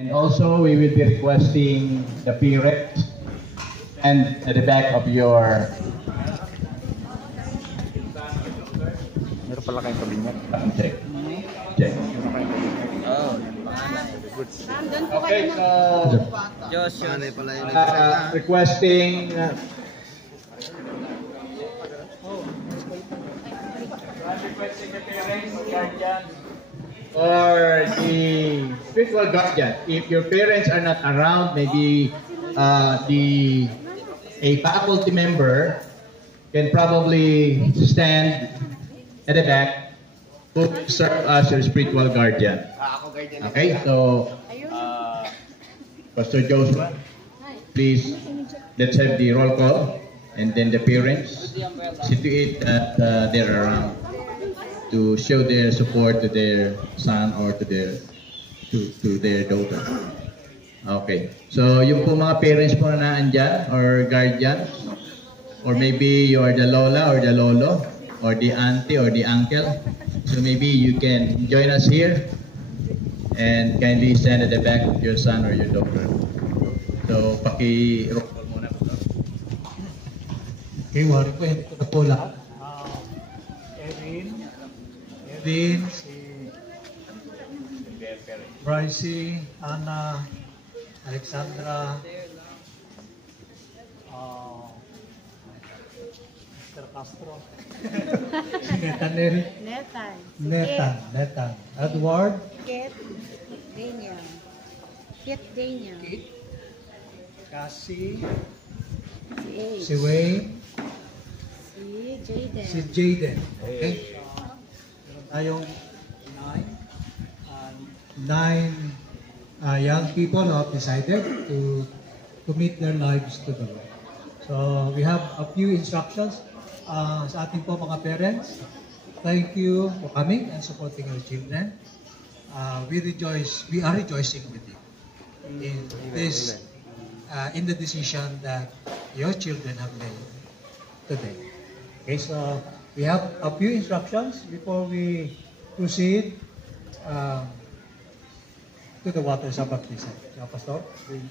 And also, we will be requesting the parents and at the back of your Meron pala kayong kabinet. check. Check. Oh, Okay, so Diyos, yun. requesting requesting the parents or guardian or the spiritual guardian. If your parents are not around, maybe a faculty member can probably stand at the back who will serve as your spiritual guardian. Okay, so Pastor Joshua, please let's have the roll call, and then the parents situate that they're around to show their support to their son or to their daughter. Okay, so yung po mga parents po na andyan or guardians, or maybe you are the lola or the lolo or the auntie or the uncle, so maybe you can join us here and kindly stand at the back of your son or your daughter. So paki-roll call muna po. Okay, wari ko ito na po lahat. Erin, si Bryce, Anna, Alexandra, Mr. Castro, si Netanel, Netan, Edward, Kit Daniel, Cassie, si si Wayne, Jaden, si Jaden. Okay? Meron tayong nine young people who have decided to commit their lives to the Lord. So we have a few instructions sa ating po mga parents. Thank you for coming and supporting your children. We are rejoicing with you in this, in the decision that your children have made today. Okay, so we have a few instructions before we proceed to the waters of baptism. So, Pastor, please.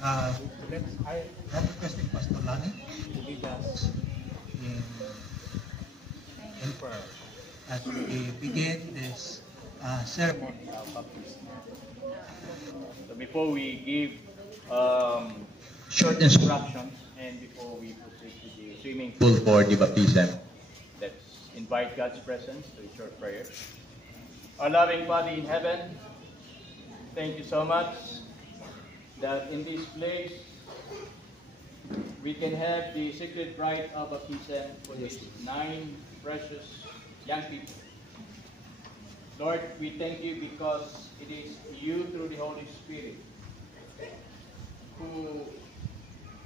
I am requesting Pastor Lani to lead us in prayer as we begin this ceremony of baptism. So before we give short instructions and before we proceed to the swimming pool for the baptism, let's invite God's presence to a short prayer. Our loving Father in heaven, thank you so much that in this place we can have the sacred rite of baptism for these 9 precious young people. Lord, we thank you because it is you through the Holy Spirit who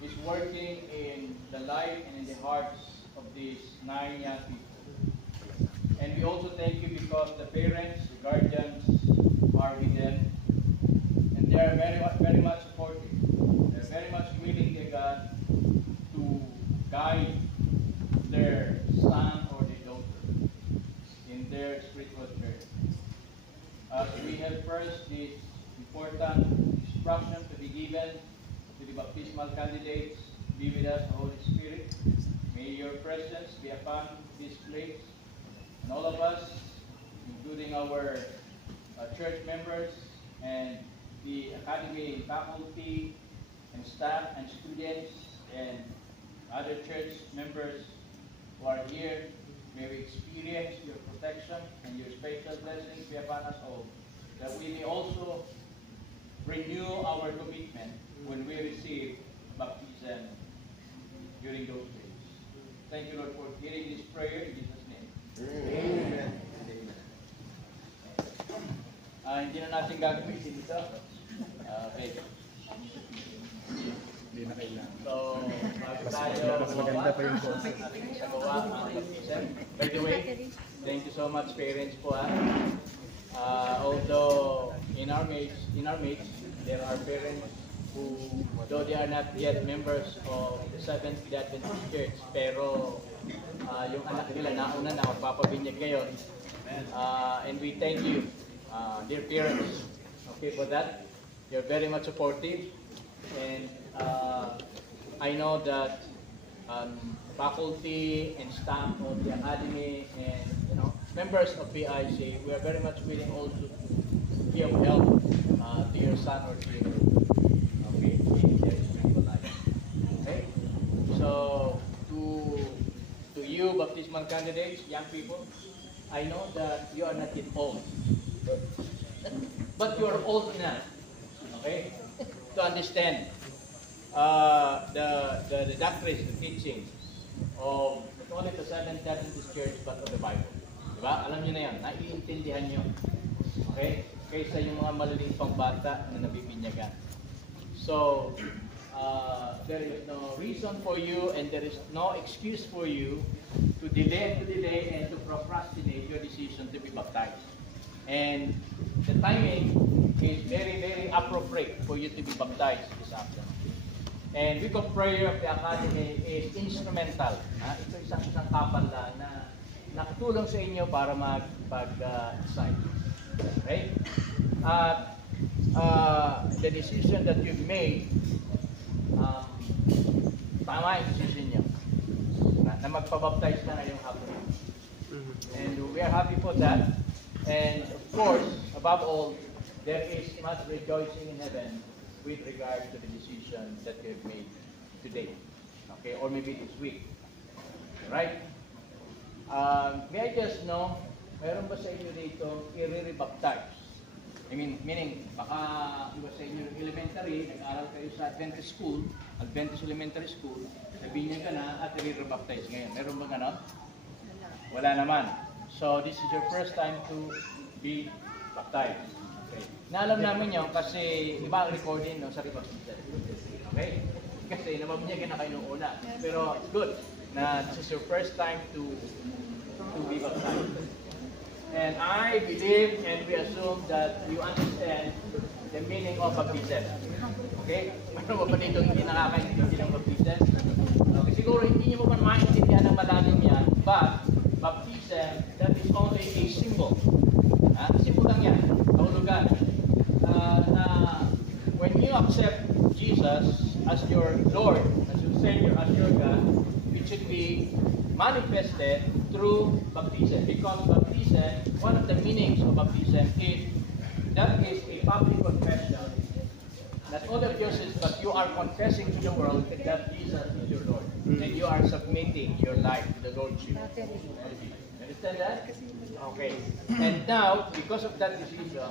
is working in the life and in the hearts of these 9 young people. And we also thank you because the parents, the guardians are with them, and they are very much supportive. They're very much willing, dear God, to guide their son or their daughter in their spiritual journey. As we have first this important instruction to be given to the baptismal candidates, be with us, Holy Spirit. May your presence be upon this place and all of us, including our church members and the academy faculty and staff and students and other church members who are here. May we experience your protection and your special blessings be upon us all, that we may also renew our commitment when we receive baptism during those days. Thank you, Lord, for hearing this prayer in Jesus' name. Amen. Hindi na natin gagamitin ito. Okay. So, bago tayo magawa ang baptism. By the way, thank you so much, parents po. Although in our midst, there are parents who, though they are not yet members of the Seventh-day Adventist Church, pero yung anak nila nauna na magpapabinyag ngayon. And we thank you, dear parents, okay, for that. You're very much supportive, and I know that faculty and staff of the academy and members of PIC, we are very much willing also to be of help to your son or to your in their spiritual life. Okay? So to you baptismal candidates, young people, I know that you are not yet old, but you are old enough, okay, to understand the doctrines, the teachings of not only the Seventh-day Adventist Church but of the Bible. Diba? Alam niyo na yan, naiintindihan niyo. Okay? Kaysa yung mga maliliit pang bata na nabibinyagan. So, there is no reason for you and there is no excuse for you to delay and to procrastinate your decision to be baptized. And the timing is very, very appropriate for you to be baptized this afternoon. And week of prayer of the Academy is instrumental. Ito isang kapal na nakatulong sa inyo para mag-decide. Right? The decision that you've made, tama yung decision nyo na magpabaptize na ngayong hapon. And we are happy for that. And of course, above all, there is much rejoicing in heaven with regard to the decision that you have made today. Okay, or maybe this week. Right? May I just know, mayroon ba sa inyo dito i-re-baptize? I mean, meaning, baka iba sa inyo elementary, nag-aaral kayo sa Adventist school, Adventist elementary school, sabihin niya ka na at i-re-baptize ngayon. Meron ba ganon? Wala naman. So, this is your first time to be baptized. Okay. Naalam namin yun kasi iba ang recording sa rebaptism. Okay? Kasi nababinyagan na kayo nung una. Pero good na this is your first time to be baptized. And I believe and we assume that you understand the meaning of baptism. Okay? Ano ba dito hindi nakakaintindi ng baptism? Okay, siguro hindi nyo pa maintindihan ng malalim yan, but baptism, that is only a symbol. Symbol lang yan, kahulugan. When you accept Jesus as your Lord, as your Savior, as your God, it should be manifested through baptism. Because baptism, one of the meanings of baptism is that is a public confession that all of yours is that you are confessing to the world that Jesus is your Lord. And you are submitting your life to the Lordship. Understand that? Okay. And now, because of that decision,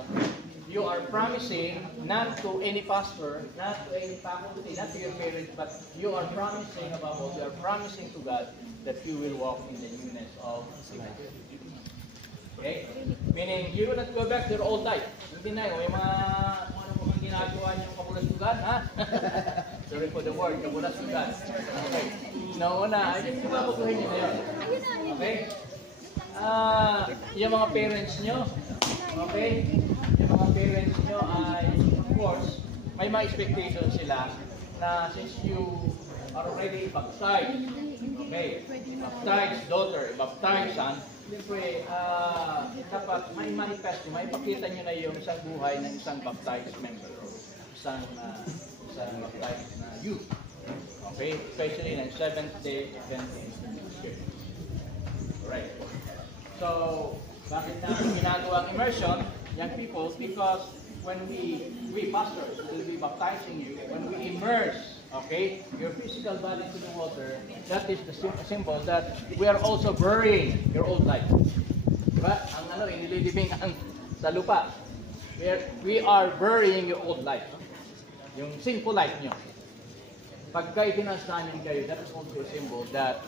you are promising not to any pastor, not to any faculty, not to your parents, but you are promising above all, you are promising to God that you will walk in the newness of life. Okay? Meaning, you will not go back to your old life. Hindi na, may mga ginagawa niyong kabulasugan, ha? Sorry for the word, kabulasugan. Okay. Nauna, hindi ba mabuhay niyo na yun? Okay? Yung mga parents nyo, okay? Yung mga parents nyo ay, of course, may mga expectations sila na since you are already baptized, okay? Baptized daughter, baptized son, siyempre, dapat may manifest nyo, may pakita nyo na yung isang buhay ng isang baptized member o isang baptized na youth. Okay? Especially in Seventh-day Adventist Church. Alright. So, bakit natin ginagawa ang immersion, young people? Because when we pastors will be baptizing you, when we immerse, okay, your physical body to the water, that is the symbol that we are also burying your old life. Diba? Ang inililibing sa lupa. We are burying your old life. Yung sinful life nyo. Pagka itinasnayan kayo, that is also a symbol that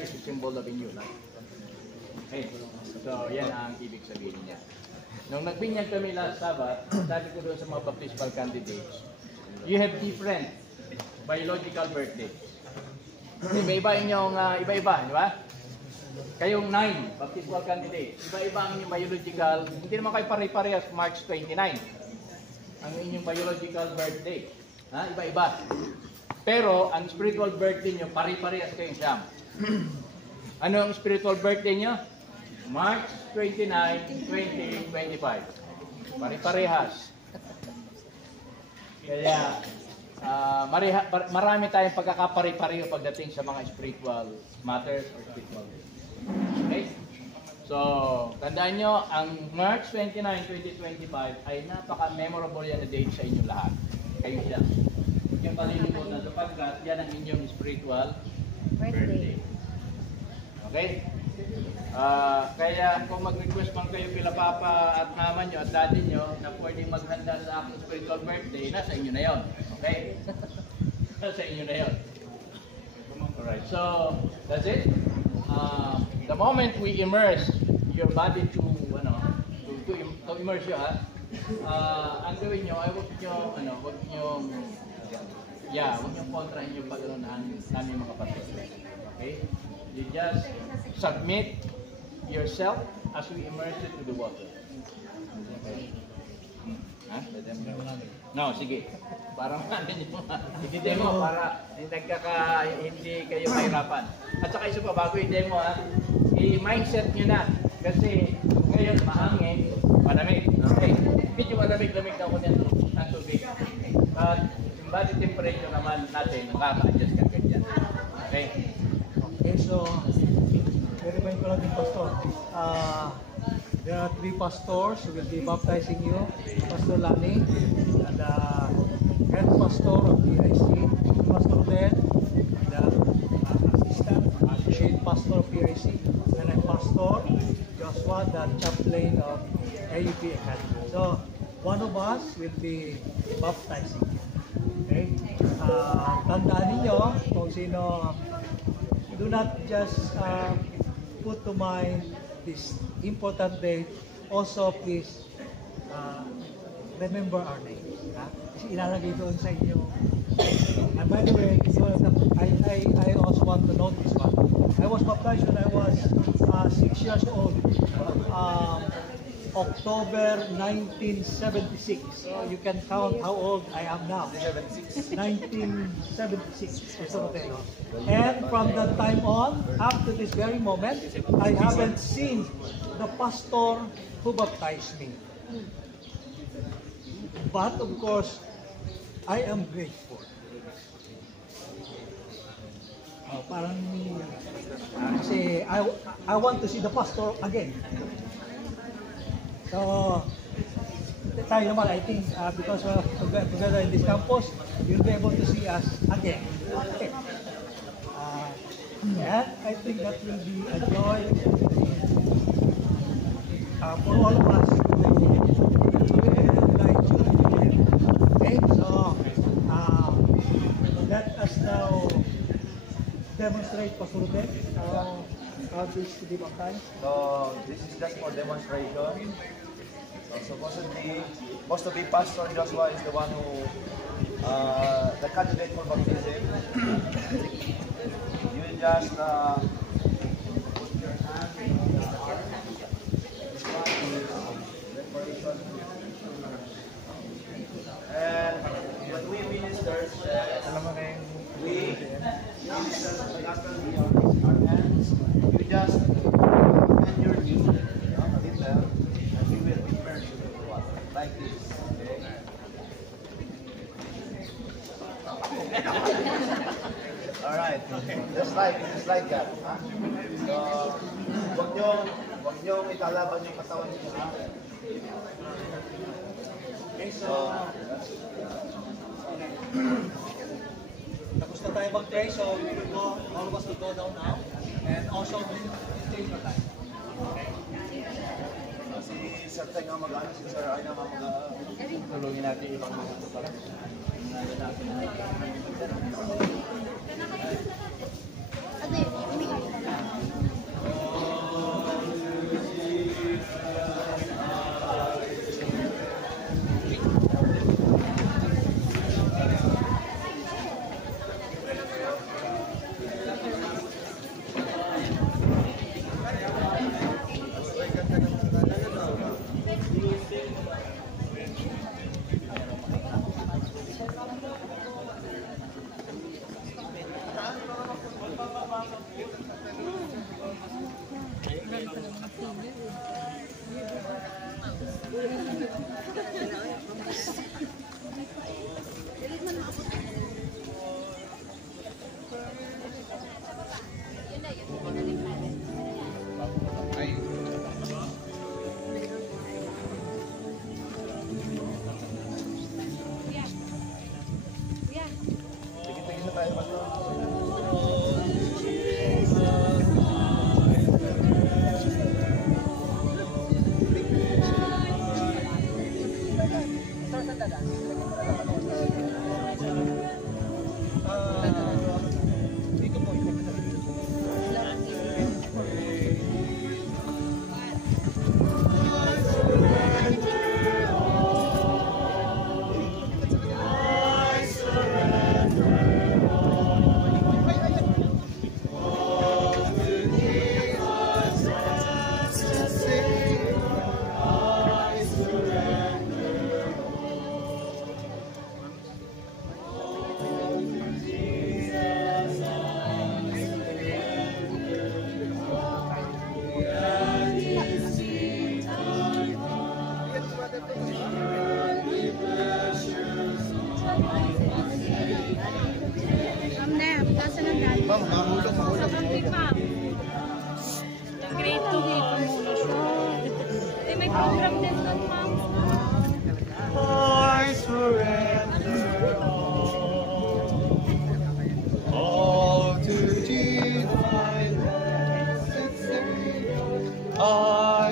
is a symbol of a new life. Okay, so yan ang ibig sabihin niya. Nung nagbinyag kami last Sabbath, sabi ko doon sa mga baptismal candidates, you have different biological birthdays. Iba-iba inyong, iba-iba, di ba? Kayong 9 baptismal candidates, iba-iba ang inyong biological, hindi naman kayo pare-parehas March 29, ang inyong biological birthday. Ha? Iba-iba. Pero, ang spiritual birthday nyo, pari-parehas kayong siyam. Ano ang spiritual birthday nyo? March 29, 2025. Pari-parehas. Kaya, marami tayong pagkakapari-pareho pagdating sa mga spiritual matters or spiritual. Okay? So, tandaan nyo, ang March 29, 2025 ay napaka-memorable yan na date sa inyo lahat. Kayo siya. Huwag yung palilimutan sapagkat yan ang inyong spiritual birthday. Okay? Kaya kung mag-request man kayo kila Papa at Mama nyo at Daddy nyo na pwedeng maghanda sa aking spiritual birthday, nasa inyo na yon. Okay? Nasa inyo na yon. Alright, so that's it. The moment we immerse your body to immerse you, ang gawin nyo ay huwag nyo kontrahin yung pagkaroon namin mga pastor. Okay? You just submit yourself as we immerse it to the water. Okay. No, sige. Parang i-demo para hindi kayo mahirapan. At saka isa pa, bago i-demo i-mindset nyo na. Kasi ngayon mahangin, malamig. Okay. Medyo malamig-lamig na ako ng tubig. At yung body temperature naman natin, nakaka-adjust ka ganyan. Okay. Okay, so, verify ko lang din, Pastor. There are 3 pastors who will be baptizing you. Pastor Lani, and the head pastor of PIC, Pastor Ben, the associate pastor of PIC, and then Pastor Joshua, the chaplain of AUP Academy. So, one of us will be baptizing you. Okay? Tandaan ninyo kung sino. Do not just put to mind this important date. Also, please remember our names. Kasi ilalagay doon sa inyo. And by the way, I also want to note this one. I was baptized when I was 6 years old. October 1976. So you can count how old I am now. 1976. And from that time on, up to this very moment, I haven't seen the pastor who baptized me. But of course, I am grateful. Parang kasi I want to see the pastor again. So, tayo naman, I think, because together in this campus, you'll be able to see us again. Okay. And I think that will be a joy for all of us. Okay, so let us now demonstrate, Pastor Ben, how this to be baptized. So this is just for demonstration. So supposed to be Pastor Joshua is the one who the candidate for baptism. You just put your hand in the heart. This one is preparation. And when we ministers, we ministers the gospel beyond our hands. You just bend your knee a little, and we will immerse you in the water like this. Okay. All right. Just like that. Huh? So, wag nyo italaban yung katawan niyo. Okay, so tapos na tayo mag-pray, so we will go, all of us will go down now, and also take your time. Okay? Si Sir Tay nga mag-ano, si Sir ay na Tulungin natin ibang mga ito pala.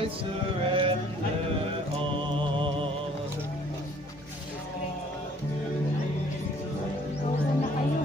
I surrender all. Saan na kayo?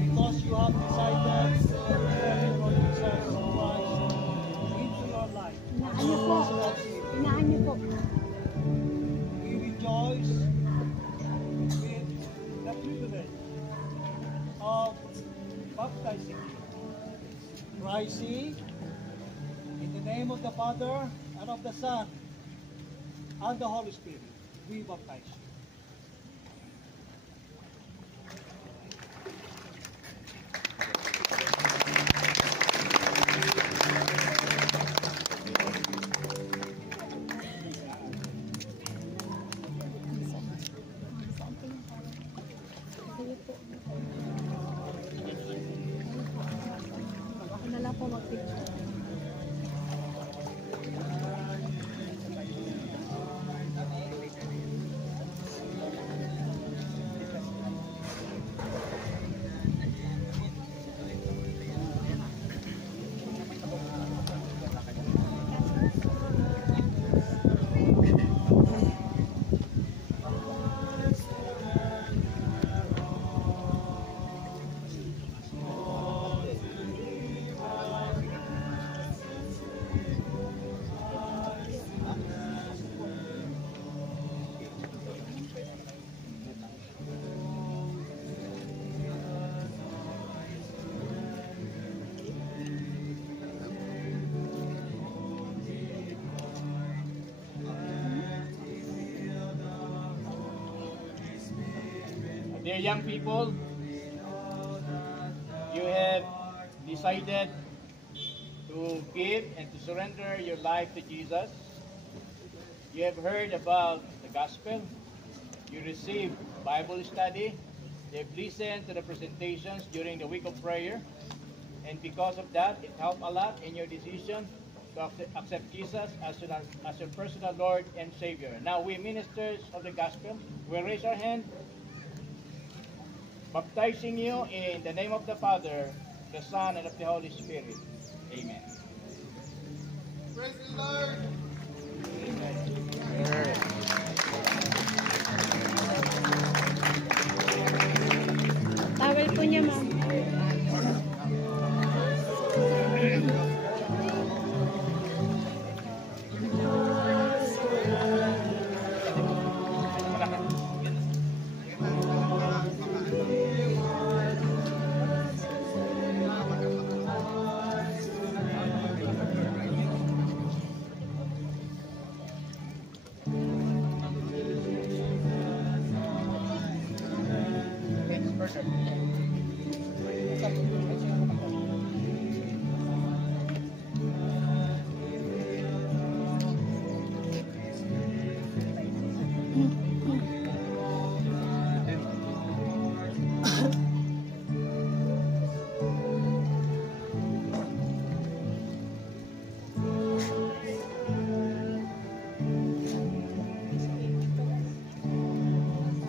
Because you have decided to accept Lord Jesus Christ into your life. Inaan niyo po. Inaan niyo po. We rejoice with the privilege of baptizing you. Rising in the name of the Father and of the Son and the Holy Spirit, we baptize you. Sige po. Ako na lang po mag-picture. Dear young people, you have decided to give and to surrender your life to Jesus. You have heard about the gospel. You received Bible study. You have listened to the presentations during the week of prayer. And because of that, it helped a lot in your decision to accept Jesus as your personal Lord and Savior. Now, we ministers of the gospel, we raise our hand, baptizing you in the name of the Father, the Son, and of the Holy Spirit. Amen. Praise the Lord. Tawel po niya, ma'am.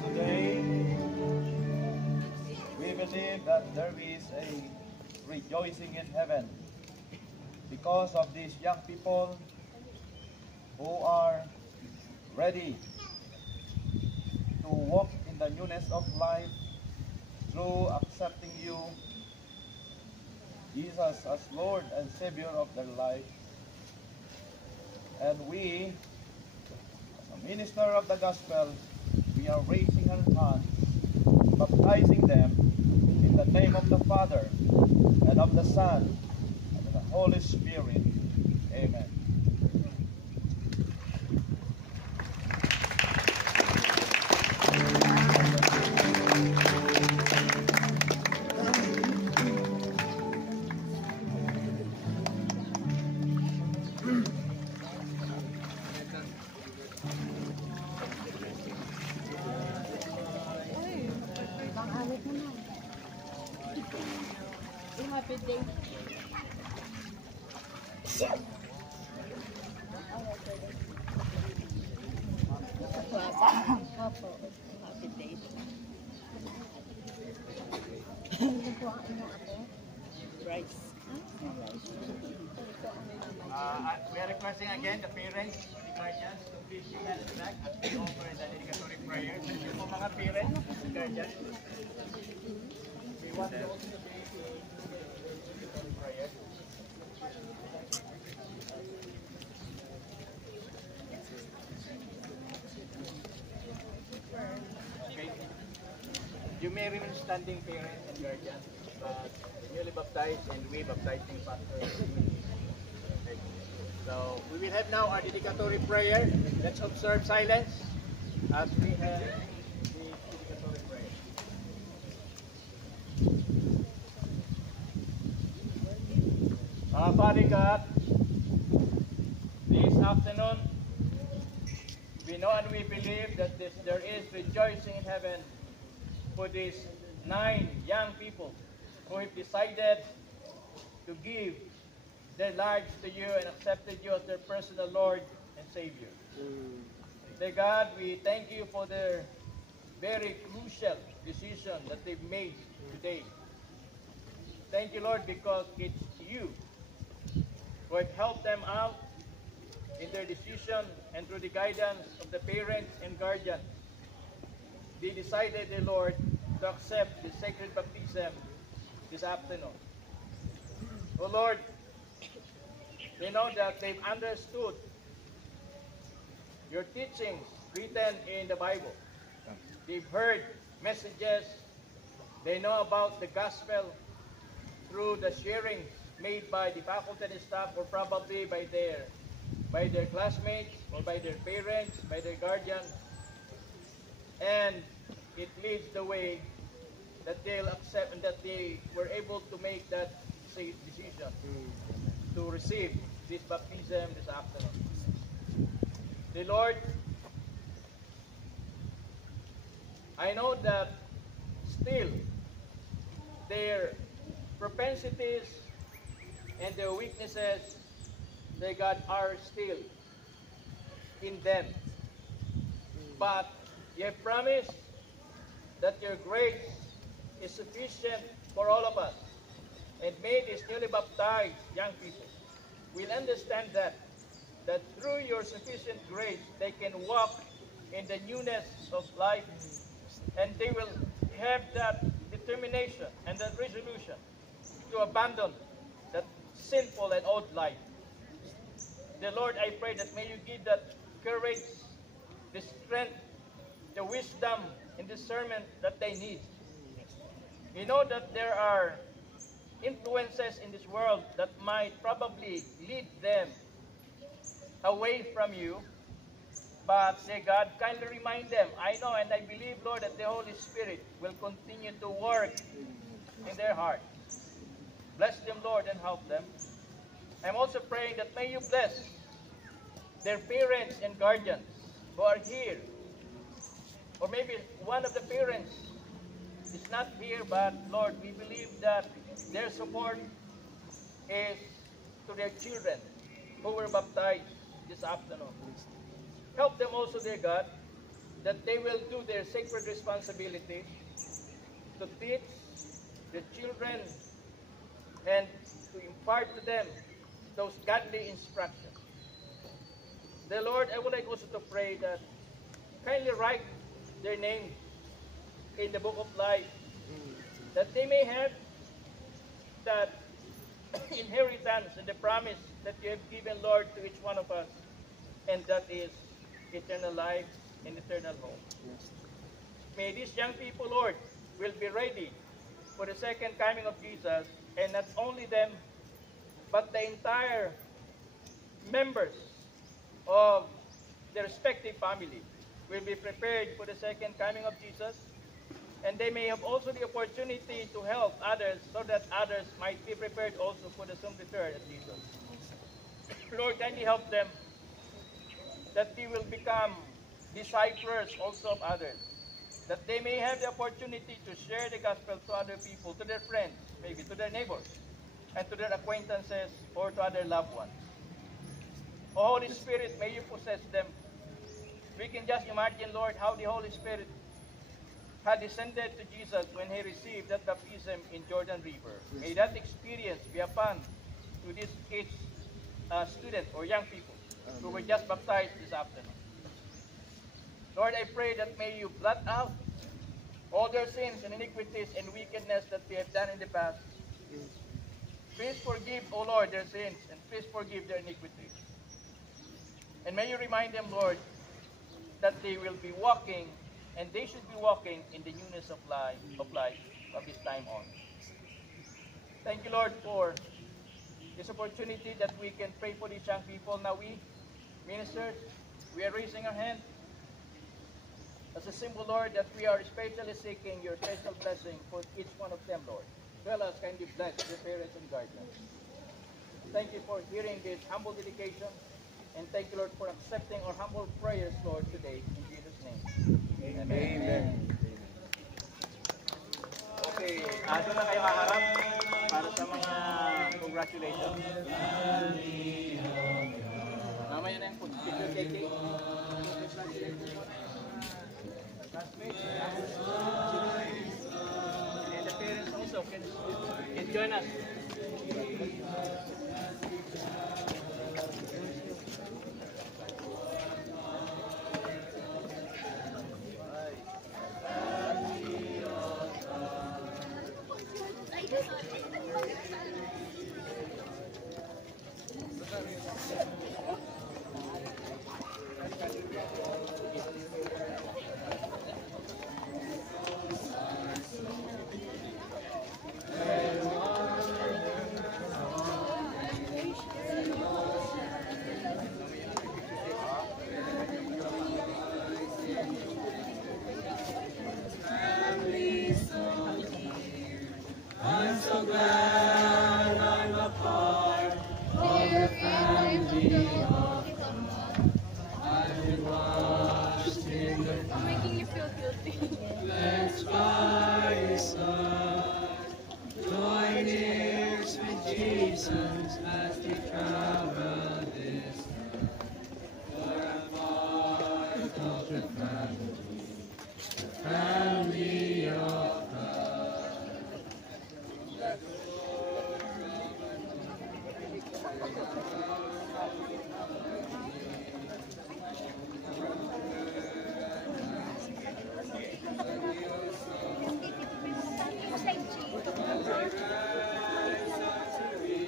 Today, we believe that there is a rejoicing in heaven because of these young people who are ready to walk in the newness of life through accepting you, Jesus, as Lord and Savior of their life. And we, as a minister of the gospel, we are raising our hands, baptizing them in the name of the Father, and of the Son, and of the Holy Spirit. Amen. Bang awit mo na. Happy day. Opo. Happy day. Ano po ang inyong ate? Rice. We are requesting again the parents, the guardians, to please stand back as we offer the dedicatory prayer. Yung po mga parents, the guardians, we want to also say the dedicatory prayer. Okay. You may remain standing, parents and guardians, but newly baptized and we baptizing pastor. Okay. So we will have now our dedicatory prayer. Let's observe silence as we have the dedicatory prayer. Father God, this afternoon we know and we believe that there is rejoicing in heaven for these 9 young people who have decided to give their lives to you and accepted you as their personal Lord and Savior. Dear God, we thank you for their very crucial decision that they've made today. Thank you, Lord, because it's you who have helped them out in their decision and through the guidance of the parents and guardians. They decided, dear Lord, to accept the sacred baptism this afternoon. Oh Lord, they know that they've understood your teachings written in the Bible. They've heard messages. They know about the gospel through the sharings made by the faculty and staff, or probably by their classmates, or by their parents, by their guardians. And it leads the way that they'll accept and that they were able to make that decision to receive this baptism this afternoon. The Lord, I know that still their propensities and their weaknesses, they God, are still in them. But you have promised that your grace is sufficient for all of us. And may these newly baptized young people will understand that through your sufficient grace, they can walk in the newness of life, and they will have that determination and that resolution to abandon that sinful and old life. The Lord, I pray that may you give that courage, the strength, the wisdom, and discernment that they need. You know that there are influences in this world that might probably lead them away from you, but say, God, kindly remind them. I know and I believe, Lord, that the Holy Spirit will continue to work in their heart. Bless them, Lord, and help them. I'm also praying that may you bless their parents and guardians who are here. Or maybe one of the parents is not here, but Lord, we believe that their support is to their children who were baptized this afternoon. Help them also, dear God, that they will do their sacred responsibility to teach the children and to impart to them those godly instructions. Dear Lord, I would like also to pray that kindly write their names in the book of life, that they may have that inheritance and the promise that you have given, Lord, to each one of us. and that is eternal life and eternal home. May these young people, Lord, will be ready for the second coming of Jesus, and not only them, but the entire members of their respective family will be prepared for the second coming of Jesus, and they may have also the opportunity to help others so that others might be prepared also for the soon return of Jesus. Lord, kindly help them that they will become disciples also of others, that they may have the opportunity to share the gospel to other people, to their friends, maybe to their neighbors, and to their acquaintances or to other loved ones. O Holy Spirit, may you possess them. We can just imagine, Lord, how the Holy Spirit had descended to Jesus when he received that baptism in Jordan River. May that experience be upon to these kids, students or young people who were just baptized this afternoon. Lord, I pray that may you blot out all their sins and iniquities and wickedness that they have done in the past. Please forgive, O Lord, their sins, and please forgive their iniquities. And may you remind them, Lord, that they will be walking, and they should be walking in the newness of life from this time on. Thank you, Lord, for this opportunity that we can pray for these young people. Now we, ministers, we are raising our hand as a symbol, Lord, that we are especially seeking your special blessing for each one of them, Lord. Well as kindly bless their parents and guardians. Thank you for hearing this humble dedication, and thank you, Lord, for accepting our humble prayers, Lord, today. In Jesus' name. Amen. Okay, doon na kayo kaharap para sa mga congratulations. Mamaya na yung picture taking. And the parents also can join us. I'm making you feel guilty. Let's rise up, join ears with Jesus as we travel this road. For a part of the family of God.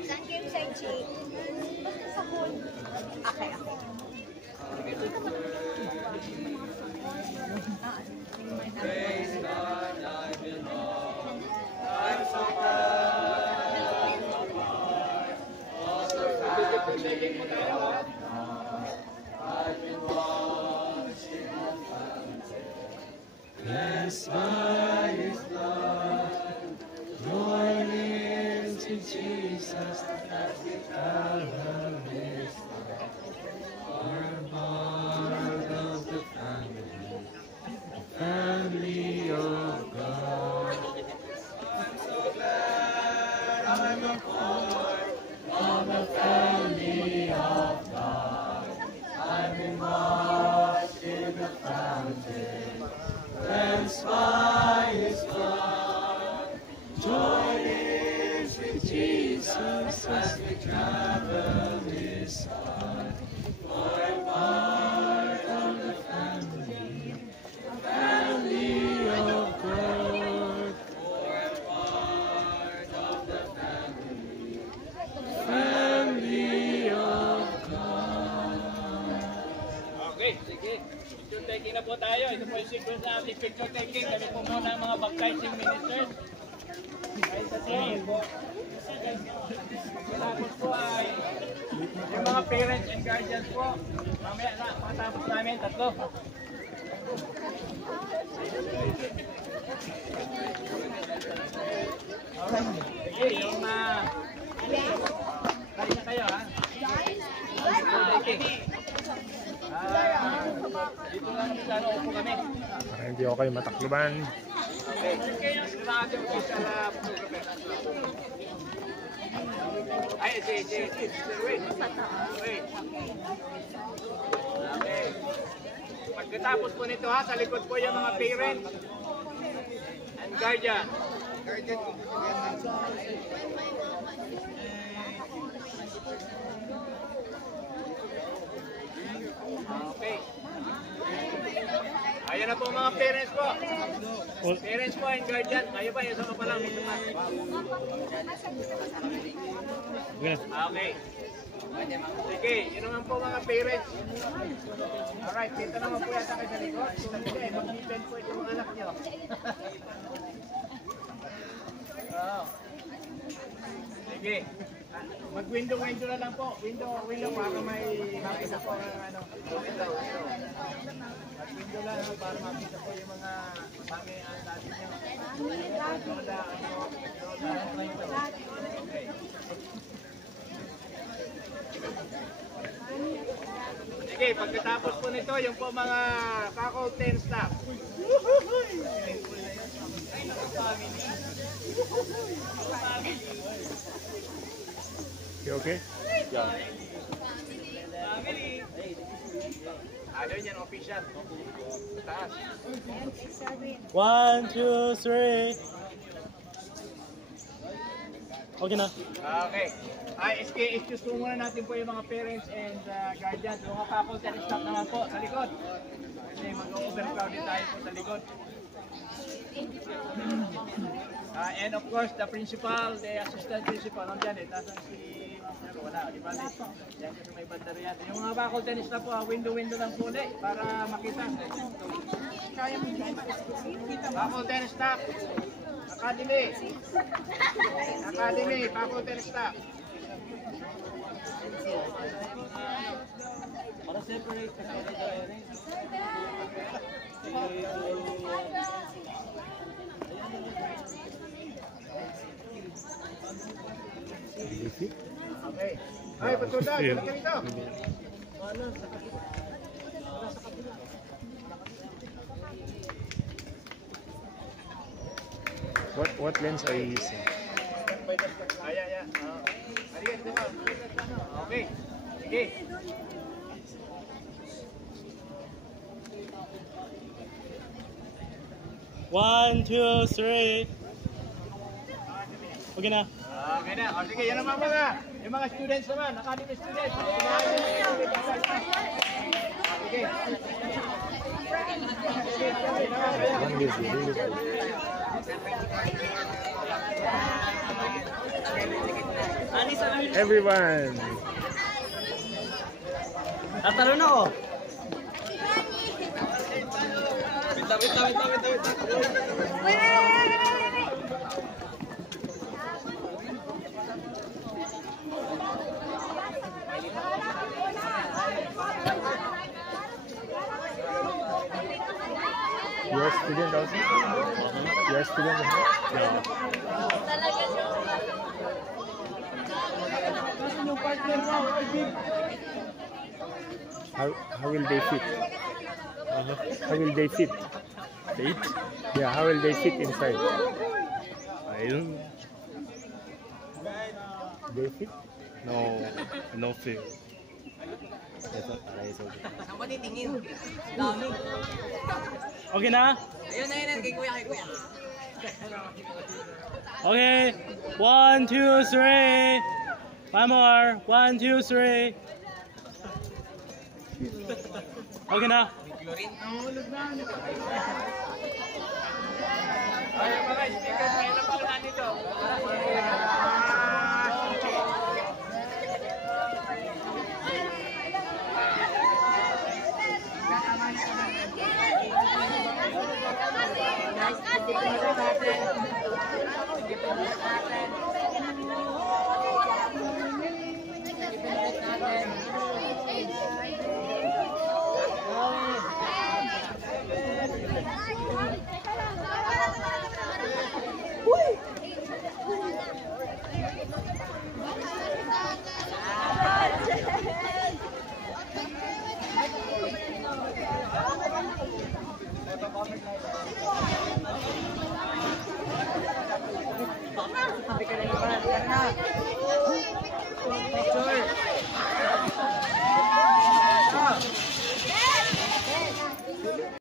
Saan kayo sa Jake? Sa hall. Okay, okay. Praise God, I belong. I'm so proud of my heart. All the family of God. I've been washed in the fountain. Blessed by His blood. Join in to Jesus as we travel His way. We're a part of the family of God. I'm so glad I'm a part of the family of God. I've been washed in the fountain, cleansed by His blood. Join in with Jesus as we travel His side. For a part of the family of God. For a part of the family of God. na po tayo. Ito po yung sequence na ating picture taking. Kami po muna ang mga baptizing ministers. Guys, sa po. Tapos po ay yung mga parents and guardians po. Mamaya na, matapos namin, tatlo. Alright. Sige, yung tayo na kayo ha. Dito lang sa upo kami. Para hindi ako kayo matakluban. Okay. Ito na ating official photographer. Ay, wait. Okay. Pagkatapos po nito ha, sa likod po yung mga parents and guardian. Okay. Ayan na po mga parents po. Parents po and guardian. Kayo ba? Yung sama pa lang. Okay. Sige, yun naman po mga parents. Alright, dito naman po yata kayo sa likod. Sige, mag-depend po itong mga anak nyo. Sige. Mag-window na lang po. Window para may makita po ang ano. Mag-window lang para makita po yung mga mami ang natin nyo. Lola, okay. Sige, pagkatapos po nito, yung po mga faculty staff. You okay? Ano yan, official? Taas. 1, 2, 3. Okay na. Okay. Excuse po muna natin po yung mga parents and guardians. Yung mga faculty and staff naman po sa likod. Kasi mag-overcrowded tayo po sa likod. And of course, the principal, the assistant principal, nandiyan eh. Tasan si... Wala, di ba? Diyan kasi may bandar yan. Yung mga faculty and staff po, window lang po ulit para makita. Faculty and staff. Academy, faculty and staff. Para separate kasi okay. Ay, patuloy, balik ka rito. What lens are you using? Okay. Sige. One, two, three. Okay na. Okay na. O sige, yan naman yung mga students naman, academy students. Sige. Everyone! Tatalo na ako. You're a student also? You're a student also? No. How will they fit? How will they fit? Fit? Yeah, how will they fit inside? I don't. They fit? No fit. Saan ba titingin? Dami. Okay na? Ayun na, kay kuya. Okay. 1, 2, 3. One more. 1, 2, 3. Okay na? Ay, mga speaker na ilan pa lang nito. Sabi ka na naman.